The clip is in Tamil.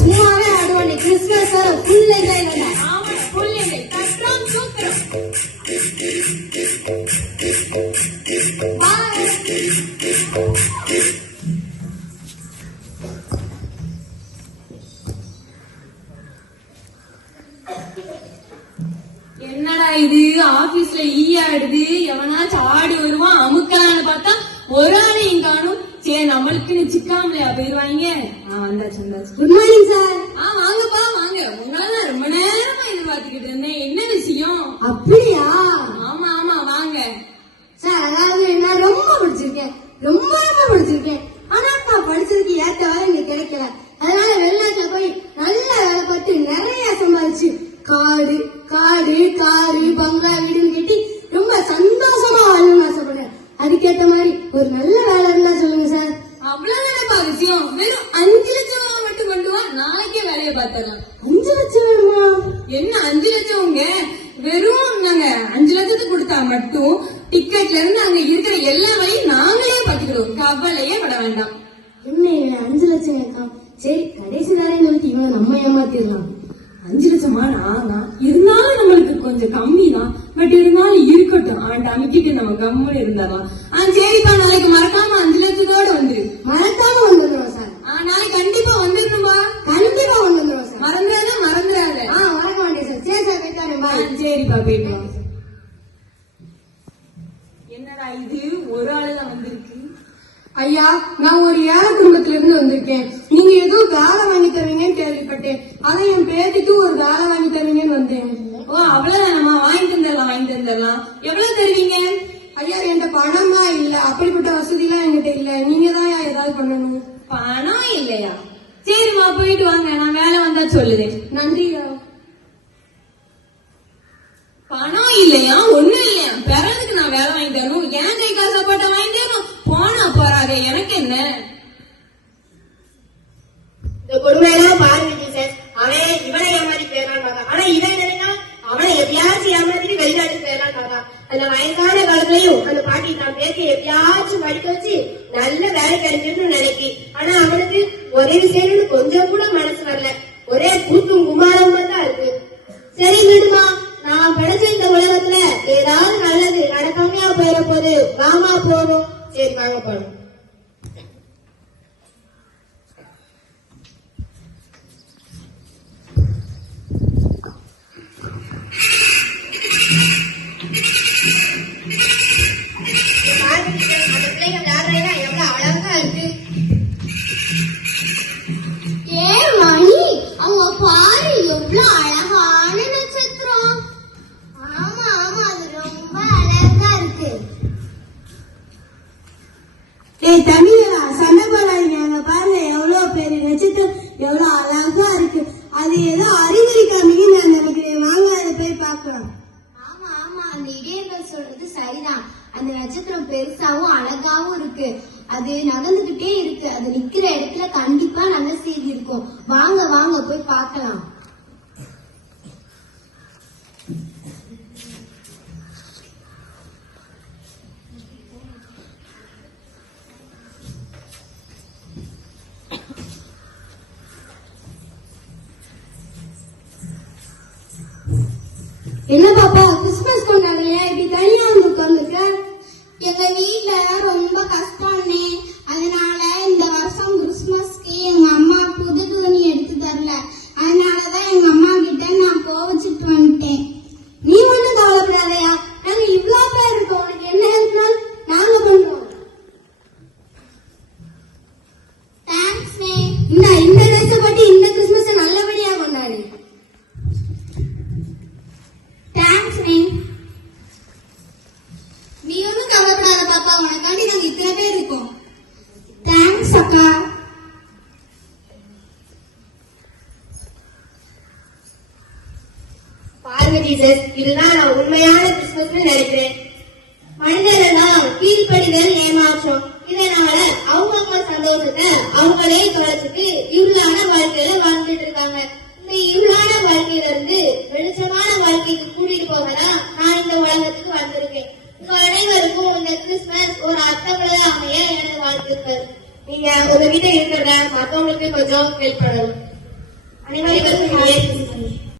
சும்மாவே ஆடுவோம். கிறிஸ்மஸ் ஃபுல் என்ஜாய் பண்ண. ஆமா, ஃபுல் என்ஜாய். கஷ்டம் சூப்பர். என்னடா இது ஆபீஸ்ல ஆடுது, எவனாச்சும் ஆடி வருவான் அமுக்கலான்னு பார்த்தா ஒரு ஆளையும் காணும். சரி, நம்மளுக்கு சிக்காமலையா போயிருவாங்க. வந்தாச்சு வந்தாச்சு. Good morning sir. வாங்கப்பா வாங்க. உங்களெல்லாம் ரொம்ப நேரமா எதிர்பார்த்துக்கிட்டு இருந்தேன். என்ன விஷயம்? அப்படியா? ஆமா ஆமா வாங்க சார். அதாவது நான் ரொம்ப படிச்சிருக்கேன், ரொம்ப ரொம்ப படிச்சிருக்கேன். ஆனா நான் படிச்சதுக்கு ஏத்த வேலை இங்க கிடைக்கல. அதனால வெளிநாட்டுல போய் நல்ல வேலை பார்த்து நிறைய சம்பாதிச்சு காடு காடு காரு பங்களா வீடுன்னு கட்டி ரொம்ப சந்தோஷமா வாழணும்னு ஆசைப்படுறேன். அதுக்கேற்ற மாதிரி ஒரு நல்ல வேலை இருந்தா சொல்லுங்க சார். அவ்வளவுதானப்பா விஷயம். வெறும் 5 லட்சம் மட்டும் கொண்டு வா, நாளைக்கே வேலையை பார்த்தலாம். 5 லட்சம் வேணுமா? என்ன 5 லட்சம்? வெறும் நாங்க 5 லட்சத்துக்கு கொடுத்தா மட்டும் டிக்கெட்ல இருந்து அங்க இருக்கிற எல்லா வழியும் நாங்களே பார்த்துக்கிறோம். கவலையே பட வேண்டாம். என்ன 5 லட்சம் இருக்கான்? சரி, கடைசி வேலைன்னு சொல்லிட்டு இவங்க நம்ம ஏமாத்திடலாம். 5 லட்சமா? இருந்தாலும் நம்மளுக்கு கொஞ்சம் கம்மி தான். பட் இருந்தாலும் இருக்கட்டும், அமைக்கிட்டு நம்ம கம்முன்னு இருந்தாலும். சரிப்பா, நாளைக்கு மறக்காம 5 லட்சத்தோட வந்துரு. மறக்காம வந்துடுறோம் சார். நாளைக்கு கண்டிப்பா வந்துடணும்பா. கண்டிப்பா வந்துடுறோம் சார். மறந்துடாத. மறக்க மாட்டேன் சார். சரி சார், போயிட்டாரு. சரிப்பா, போயிட்டு. என்னடா இது ஒரு ஆளுதான் வந்திருக்கு? ஐயா, நான் ஒரு ஏழை குடும்பத்துல இருந்து வந்திருக்கேன். நீங்க ஏதோ வேலை வாங்கி தருவீங்கன்னு கேள்விப்பட்டேன். அதை என் பேத்திக்கு ஒரு வேலை வாங்கி தருவீங்கன்னு வந்தேன். ஓ, அவ்வளவுதானம்மா? வாங்கி தந்துடலாம். எவ்வளவு தருவீங்க? ஐயா, என்கிட்ட பணம்லாம் இல்ல. அப்படிப்பட்ட வசதி எல்லாம் என்கிட்ட இல்ல. நீங்க தான் ஏதாவது பண்ணணும். பணம் இல்லையா? சரிம்மா, போயிட்டு வாங்க. நான் வேலை வந்தா சொல்லுதேன். நன்றியா. பணம் இல்லையா? ஒண்ணும் இல்லையா? பிறதுக்கு நான் வேலை வாங்கி தரணும். ஏன் கை காசா போட்ட வாங்கி தரணும்? போனா போறாங்க, எனக்கு என்ன? இந்த கொடுமையெல்லாம் பாருங்க சார். அவன் இவனை ஏமாறி போயிடலாம் பார்த்தான். ஆனா இவன் என்னன்னா அவனை எப்பயாச்சும் ஏமாத்திட்டு வெளிநாட்டுக்கு போயிடலாம் பார்த்தான். அந்த வயசான காலத்திலையும் அந்த பாட்டி தான் பேசி எப்பயாச்சும் படிக்க வச்சு நல்ல வேலை கிடைச்சிருன்னு நினைக்கி. ஆனா அவனுக்கு உதவி செய்யணும்னு கொஞ்சம் கூட மனசு வரல. ஒரே கூட்டும் குமாரமா தான் இருக்கு. சரி விடுமா, நான் படிச்ச இந்த உலகத்துல ஏதாவது நல்லது நடக்காமையா போயிட போது. வாமா போறோம். சரி வாங்க போறோம். அந்த பிள்ளைங்க விளையாடுறா எவ்வளவு அழகா இருக்கு. ஏ மணி, அவங்க பாரு எவ்வளவு அழகான நட்சத்திரம். ஆமா ஆமா, அது ரொம்ப அழகா இருக்கு. தமிழா, சண்டை போடாதீங்க. அங்க பாருங்க எவ்வளவு பெரிய நட்சத்திரம், எவ்வளவு அழகா இருக்கு. அது ஏதோ அறிகுறி காமிக்குன்னு நான் நினைக்கிறேன். வாங்க அதை போய் பார்க்கலாம். ஆமா ஆமா, அந்த இடையர்கள் சொல்றது சரிதான். அந்த நட்சத்திரம் பெருசாவும் அழகாவும் இருக்கு. அது நகர்ந்துகிட்டே இருக்கு. அது நிக்கிற இடத்துல கண்டிப்பா நல்ல செய்தி இருக்கும். வாங்க வாங்க போய் பார்க்கலாம். என்ன பாப்பா, கிறிஸ்துமஸ் கொண்டாடுறியா? இப்படி தனியா வந்து உட்கார்ந்துருக்க? எங்க வீட்டுல ரொம்ப கஷ்டம்னே. அதனால இந்த வருஷம் கிறிஸ்துமஸ்க்கு எங்க அம்மா புது துணி எடுத்து தரல. அதனாலதான் எங்க அம்மா கிட்ட நான் கோவிச்சுட்டு வந்துட்டேன். நீ ஒண்ணும் கவலைப்படாதயா, நாங்க இவ்வளவு பேர் இருக்கோம். உனக்கு என்ன ஹெல்ப்னாலும் நாங்க பண்றோம். தேங்க்ஸ். இந்த ட்ரெஸ் பத்தி இந்த கிறிஸ்துமஸ் நல்லபடியா கொண்டாடு. நீ ஒன்னும் கவலைப்படாத பாப்பா, உனக்காண்டி நாங்க இத்தனை பேர் இருக்கோம். தேங்க்ஸ் அக்கா. பாருங்க டீச்சர், இதுதான் நான் உண்மையான கிறிஸ்துமஸ்னு நினைக்கிறேன். மனிதரெல்லாம் கீழ்ப்படிதல் ஏமாற்றம். இதனால அவங்க சந்தோஷத்தை அவங்களே தொலைச்சிட்டு இருளான வாழ்க்கையில வாழ்ந்துட்டு இருக்காங்க. இந்த இருளான வாழ்க்கையில இருந்து வெளிச்சமான சிஸ்டர். நீங்க உங்ககிட்ட இருக்கிறத மத்தவங்களுக்கு கொஞ்சம் ஹெல்ப் பண்ணணும். அனைவருக்கும்